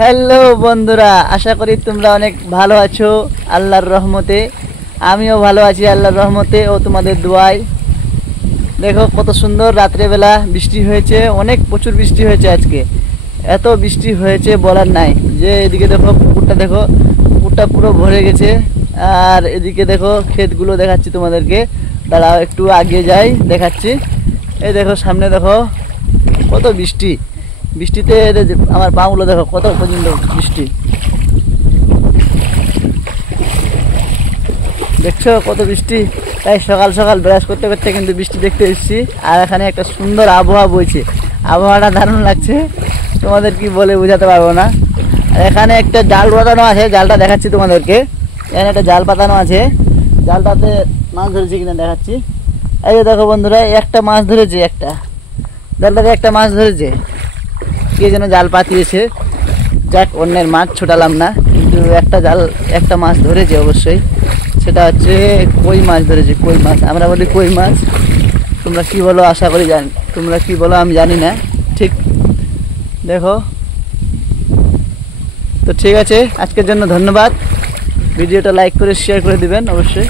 Hello বন্ধুরা, আশা করি তোমরা অনেক ভালো আছো আল্লাহর রহমতে। আমিও ভালো আছি আল্লাহর রহমতে ও তোমাদের দোয়ায়। দেখো কত সুন্দর রাত্রেবেলা বৃষ্টি হয়েছে, অনেক প্রচুর বৃষ্টি হয়েছে আজকে। এত বৃষ্টি হয়েছে বলার নাই। যে এদিকে দেখো পুকুরটা পুরো ভরে গেছে। আর এদিকে দেখো ক্ষেতগুলো দেখাচ্ছি তোমাদেরকে, দাঁড়াও একটু আগে যাই দেখাচ্ছি। এই দেখো সামনে দেখো কত বৃষ্টি, বৃষ্টিতে আমার পাগুলো দেখো কত পর্যন্ত বৃষ্টি। দেখছো কত বৃষ্টি। তাই সকাল সকাল ব্রাশ করতে করতে কিন্তু বৃষ্টি দেখতে এসেছি। আর এখানে একটা সুন্দর আবহাওয়া বইছে, আবহাওয়াটা দারুণ লাগছে, তোমাদের কি বলে বোঝাতে পারবো না। আর এখানে একটা জাল পাতানো আছে, জালটা দেখাচ্ছি তোমাদেরকে। এখানে একটা জাল পাতানো আছে, জালটাতে মাছ ধরেছি কিনা দেখাচ্ছি। এই যে দেখো বন্ধুরা, একটা মাছ ধরেছে, একটা জালটাতে একটা মাছ ধরেছে। কে যেন জাল পাতিয়েছে, যাক অন্যের মাছ ছোটালাম না, কিন্তু একটা মাছ ধরেছে অবশ্যই। সেটা হচ্ছে কই মাছ ধরেছে, কই মাছ, আমরা বলি কই মাছ। তোমরা কি বলো আশা করি তোমরা কি বলো আমি জানি না ঠিক। দেখো তো ঠিক আছে, আজকের জন্য ধন্যবাদ। ভিডিওটা লাইক করে শেয়ার করে দিবেন অবশ্যই।